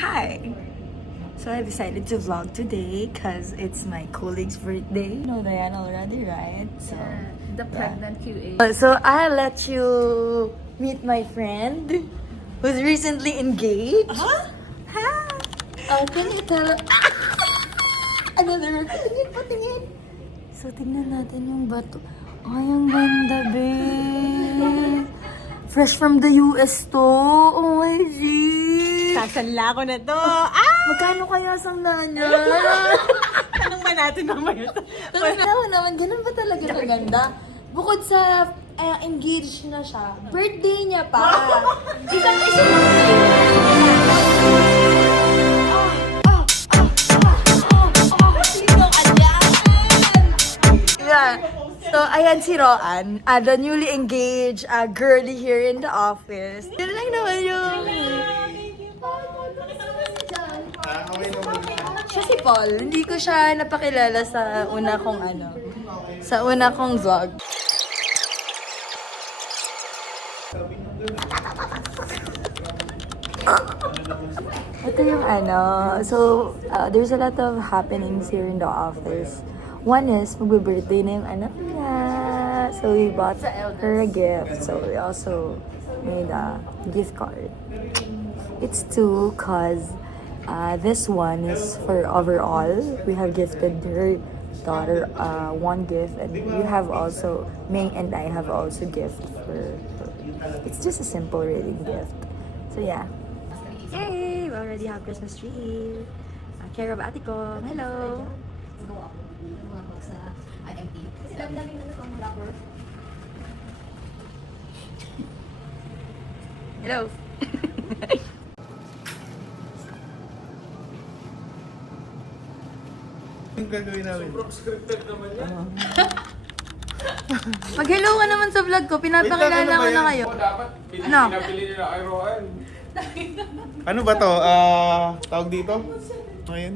Hi! So I decided to vlog today because it's my colleague's birthday. You know Diana already, right? So, The pregnant QA. So I'll let you meet my friend who's recently engaged. Huh? Oh, can you tell? Another. Patingin. So tingnan natin yung bato. Ay, ang ganda, babe. Fresh from the US to. Oh my G. Sasanla ko na to. Magkano kaya sandahan niya? Anong ba natin mamaya? Tanawa naman, ganun ba talaga kaganda? Bukod sa engaged na siya, birthday niya pa. Isang-isang Yeah. So, ayan si Roan, the newly engaged girlie here in the office. Yun lang naman yung... Siya si Paul. Hindi ko siya napakilala sa una kong vlog. Ito yung so, there's a lot of happenings here in the office. One is, magbe-birthday na yung anak niya. So, we bought her a gift. So, we also made a gift card. It's two, cause this one is for overall. We have gifted her daughter one gift, and we have also, May and I have also gift for her. It's just a simple reading gift. So, yeah. Yay! We already have Christmas tree. Care of Ate ko. Hello! Hello! Yung gagawin namin. Mag-hello ka naman sa vlog ko. Pinapakilala ko na kayo. Dapat Ano? pinapili nila kay Roan. Ano ba to? Tawag dito? Ngayon?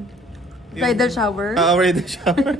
Bridal shower. Bridal shower.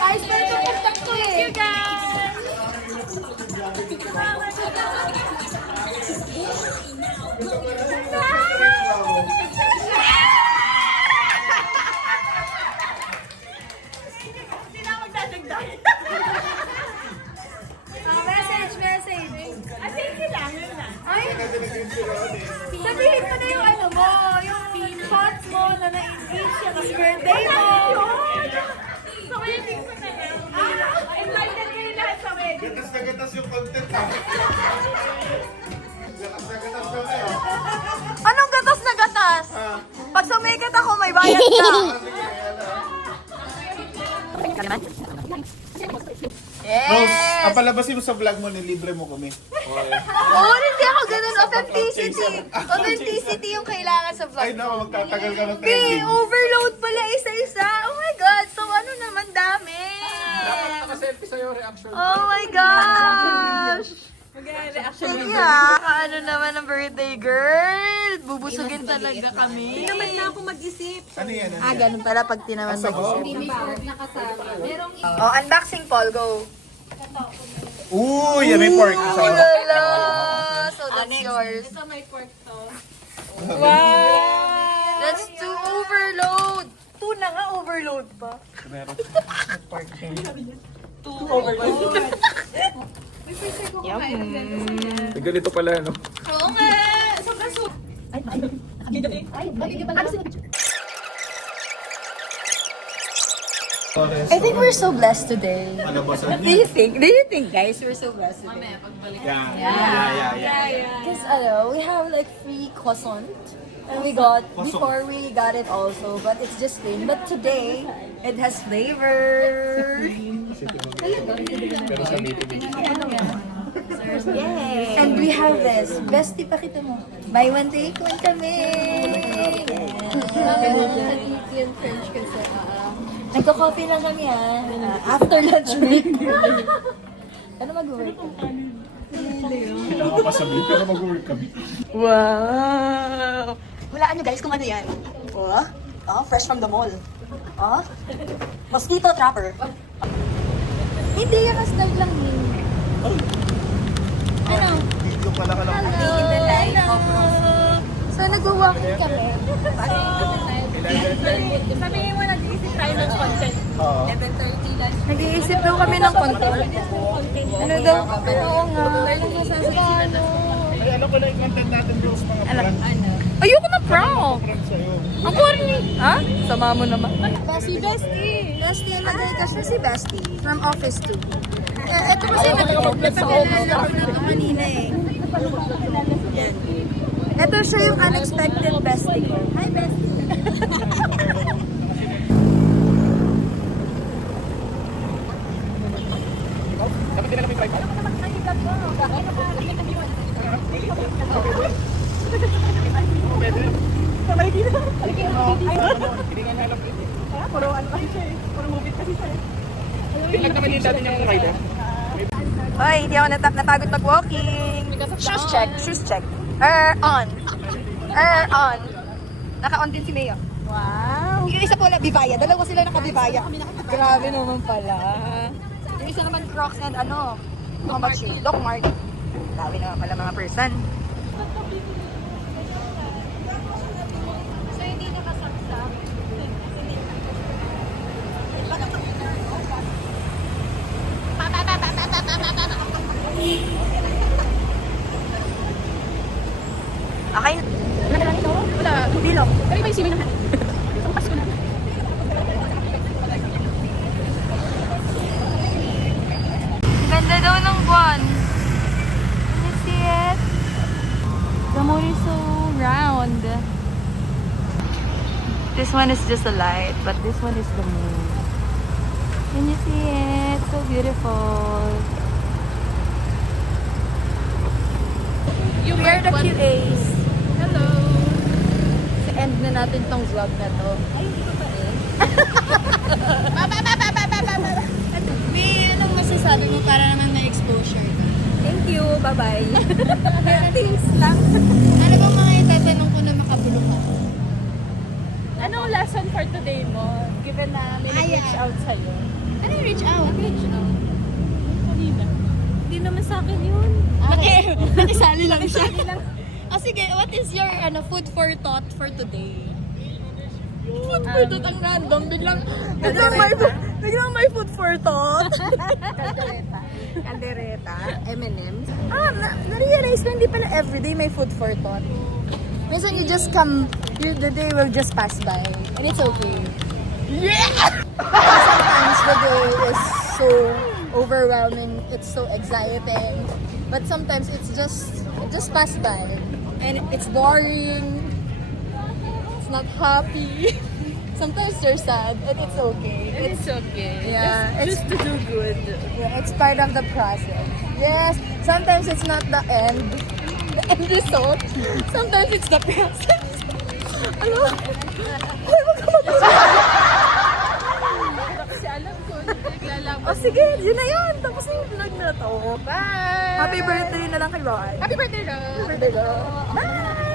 I spent the contact ko eh. You guys! Message. I think yun lang. Ay, sabihin mo na yung yung shots mo na na-engage siya kasi birthday mo. Sa wedding ko na yan. Invited kayo lahat sa wedding. Gatas na gatas yung content ha. Gatas na gatas kami. Anong gatas na gatas? Pag sumikat ako, may bayad ka. Rose, ang palabasin mo sa vlog mo, nilibre mo kami. Oo, hindi ako ganun. Authenticity yung kailangan sa Ay, vlog. naku, magtatagal ka ng Be, trending. overload pala isa-isa. Oh my God. So, ano naman dami. Nakaselfie sa'yo, reaction. Oh my gosh. Mag-reaction Sige ha. Ano naman ang birthday girl? Bubusugin talaga kami. naman na ako mag-isip. Ano yan? Ganun pala pag tinaman Asa ko? mag-isip. Oh, unboxing, Paul. Go. Uy, yan may pork. Oh, lala. So, that's yours. Ito may pork to. Wow! That's two overload. Two na nga, overload pa. Meron. Two overload. Ganito pala, no? Oo nga! Sobrang I think we're so blessed today. Palabasan Do you think? Guys, we're so blessed today? Yeah. Because we have like free croissant. And we got, before we got it also, but it's just plain. But today, it has flavor. Yay! And we have this. Bestie, pakita mo. Buy one, take one kami. Nagko-coffee lang kami after lunch break. Ano mag-work? Kailangan ko pa sabihin, pero mag-work kami. Wow! Hulaan nyo guys kung ano yan. Fresh from the mall. Mosquito trapper. Hindi, yung hashtag lang yun. Ano? Video pala ka lang. In the life of Rose. So, nag-walking kami. Sabihin mo, nag-iisip tayo ng content. 11:30 lunch. Nag-iisip daw kami ng content. Ano daw? Oo nga. Ay, ano pala yung content natin, Rose? Mga prank. Ayoko na prank! Prank sa'yo. Ang corny! Ha? Sama mo naman. Si Bestie. Bestie, mag-iitas na si Bestie. From Office 2. Ito kasi nag-upload sa na-upload ko kanina eh. Yan. Ito siya yung unexpected bestie ko. Hi, Bestie! Dapat din alam yung tripod. Tingnan naman din natin yung rider. Hoy, hindi ako napagod mag-walking. Shoes check, shoes check. On. On. Naka-on din si Mea. Wow. Yung isa po na Bivaya. Dalawa sila naka-Bivaya. Grabe naman pala. Yung isa naman Crocs and how much? Doc Mart. Grabe naman pala mga person. So, hindi nakasaksak. Okay. Wala. Bilog. Kaya ba yung simi naman? Ganda daw ng buwan. Can you see it? The moon is so round. This one is just a light, but this one is the moon. Can you see it? So beautiful. You We're the QAs. Hello. So end na natin tong vlog na to. Ay, hindi ko pa eh. May anong masasabi mo para naman may exposure ka? Thank you. Bye-bye. Thanks lang. Ano bang mga itatanong ko na makabulong ako? Anong lesson for today mo? Given na may nag-reach out sa'yo. Ano yung reach out? Reach out. Kanina. Hindi naman sa akin yun. Nakisali lang siya. Sige, what is your food for thought for today? Food for thought ang random. Biglang may food for thought. Kaldereta. M&M's. Na-realize ko hindi pala everyday may food for thought. Minsan you just come, the day will just pass by. And it's okay. Yeah! Sometimes the day is so overwhelming. It's so exciting. But sometimes it just pass by. And it's boring. It's not happy. Sometimes you're sad, and it's okay. It's okay. Yeah, it's Just to do good. yeah, it's part of the process. Yes, sometimes it's not the end. The end result. Sometimes it's the process. Ano? Ay, wag ka mag-isip. Kasi alam ko, naglalaban. Oh, sige, yun na yun. Tapos na yung vlog na to. Bye! Happy birthday na lang kay Ron. Happy birthday, Ro! Happy birthday, Ron. Bye!